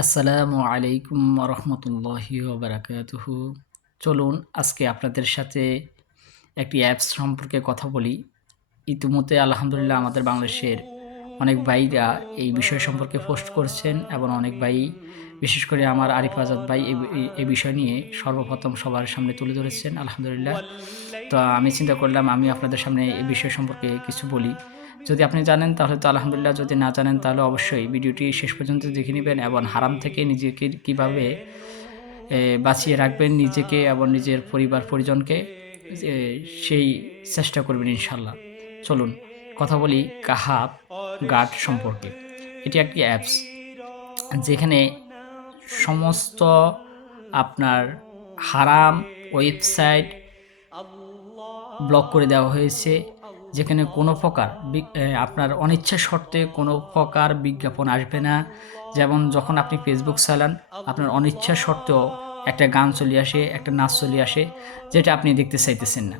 আসসালামু আলাইকুম রহমতুল্লাহি ওবারাকাতুহু। চলুন আজকে আপনাদের সাথে একটি অ্যাপস সম্পর্কে কথা বলি। ইতিমধ্যে আলহামদুলিল্লাহ আমাদের বাংলাদেশের অনেক ভাইরা এই বিষয় সম্পর্কে পোস্ট করছেন এবং অনেক ভাই, বিশেষ করে আমার আরিফ আজাদ ভাই এই বিষয় নিয়ে সর্বপ্রথম সবার সামনে তুলে ধরেছেন আলহামদুলিল্লাহ। তো আমি চিন্তা করলাম আমি আপনাদের সামনে এই বিষয় সম্পর্কে কিছু বলি। যদি আপনি জানেন তাহলে তো আলহামদুলিল্লাহ, যদি না জানেন তাহলে অবশ্যই ভিডিওটি শেষ পর্যন্ত দেখে নেবেন এবং হারাম থেকে নিজেকে কীভাবে বাঁচিয়ে রাখবেন নিজেকে এবং নিজের পরিবার পরিজনকে, সেই চেষ্টা করবেন ইনশাল্লাহ। চলুন কথা বলি কাহাব গার্ড সম্পর্কে। এটি একটি অ্যাপস যেখানে সমস্ত আপনার হারাম ওয়েবসাইট ব্লক করে দেওয়া হয়েছে, যেখানে কোনো প্রকার আপনার অনিচ্ছা সত্ত্বে কোনো প্রকার বিজ্ঞাপন আসবে না। যেমন যখন আপনি ফেসবুক চালান, আপনার অনিচ্ছা সত্ত্বেও একটা গান চলে আসে, একটা নাচ চলে আসে, যেটা আপনি দেখতে চাইতেছেন না।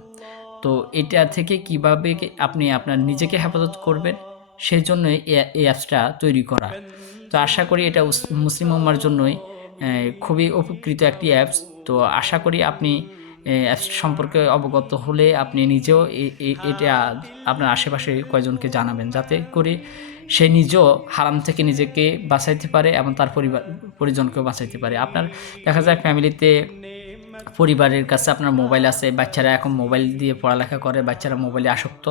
তো এটা থেকে কিভাবে আপনি আপনার নিজেকে হেফাজত করবেন, সেই জন্যই এই অ্যাপসটা তৈরি করা। তো আশা করি এটা মুসলিম উম্মার জন্যই খুবই উপকৃত একটি অ্যাপস। তো আশা করি আপনি অ্যাপস সম্পর্কে অবগত হলে আপনি নিজেও এটা আপনার আশেপাশে কয়জনকে জানাবেন, যাতে করে সে নিজেও হারাম থেকে নিজেকে বাঁচাইতে পারে এবং তার পরিজনকেও বাঁচাইতে পারে। আপনার দেখা যায় ফ্যামিলিতে পরিবারের কাছে আপনার মোবাইল আছে, বাচ্চারা এখন মোবাইল দিয়ে পড়ালেখা করে, বাচ্চারা মোবাইলে আসক্ত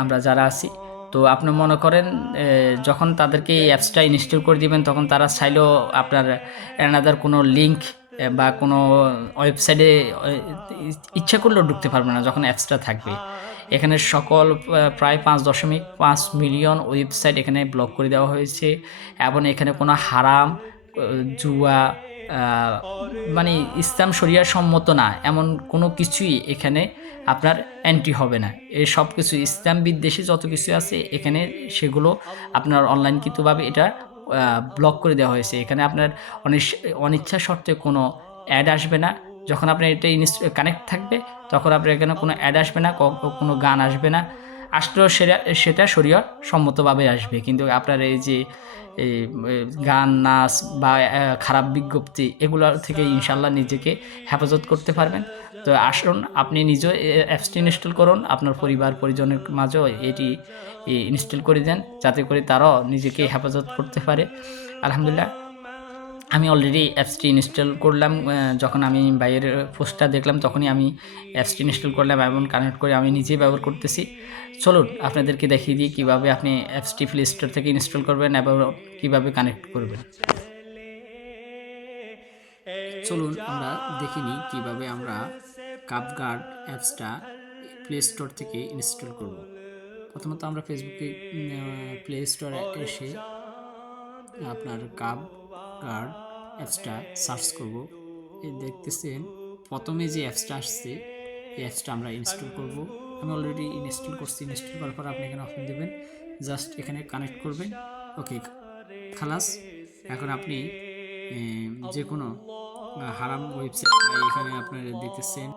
আমরা যারা আছি। তো আপনি মনে করেন যখন তাদেরকে এই অ্যাপসটা ইনস্টল করে দিবেন, তখন তারা চাইলেও আপনার অ্যানাদার কোনো লিঙ্ক বা কোনো ওয়েবসাইটে ইচ্ছা করলেও ঢুকতে পারবে না যখন অ্যাপসটা থাকবে। এখানে সকল প্রায় 5.5 মিলিয়ন ওয়েবসাইট এখানে ব্লক করে দেওয়া হয়েছে এবং এখানে কোনো হারাম, জুয়া, মানে ইসলাম শরিয়া সম্মত না এমন কোনো কিছুই এখানে আপনার এন্ট্রি হবে না। এই সব কিছু ইসলাম বিদ্বেষী যত কিছু আছে এখানে, সেগুলো আপনার অনলাইনকৃতভাবে এটা ব্লক করে দেওয়া হয়েছে। এখানে আপনার অনিচ্ছা সত্ত্বে কোনো অ্যাড আসবে না। যখন আপনার এটা কানেক্ট থাকবে, তখন আপনার এখানে কোনো অ্যাড আসবে না, কোনো গান আসবে না। আসলেও সেটা শরীয়ত সম্মতভাবে আসবে, কিন্তু আপনার এই যে এই গান, নাচ বা খারাপ বিজ্ঞপ্তি, এগুলোর থেকে ইনশাল্লাহ নিজেকে হেফাজত করতে পারবেন। তো আসুন আপনি নিজেও অ্যাপসটি ইনস্টল করুন, আপনার পরিবার পরিজনের মাঝেও এটি ইনস্টল করে দেন, যাতে করে তারাও নিজেকে হেফাজত করতে পারে। আলহামদুলিল্লাহ আমি অলরেডি অ্যাপসটি ইনস্টল করলাম। যখন আমি বাইরের পোস্টটা দেখলাম তখনই আমি অ্যাপসটি ইনস্টল করলাম এবং কানেক্ট করে আমি নিজেই ব্যবহার করতেছি। চলুন আপনাদেরকে দেখিয়ে দিই কীভাবে আপনি অ্যাপসটি প্লে স্টোর থেকে ইনস্টল করবেন এবং কীভাবে কানেক্ট করবেন। চলুন আমরা দেখে নিই কীভাবে আমরা কাপগার্ড অ্যাপসটা প্লে স্টোর থেকে ইনস্টল করব। প্রথমত আমরা ফেসবুকে প্লে স্টোরে এসে আপনার কাপগার্ড অ্যাপসটা সার্চ করব। এই দেখতেছেন প্রথমে যে অ্যাপসটা আসছে, এই অ্যাপসটা আমরা ইনস্টল করব। আমি অলরেডি ইনস্টল করছি। ইনস্টল করার পর আপনি এখানে অপশন দেবেন, জাস্ট এখানে কানেক্ট করবেন। ওকে, খালাস। এখন আপনি যে কোনো হারাম ওয়েবসাইট এখানে আপনারা দেখতেছেন।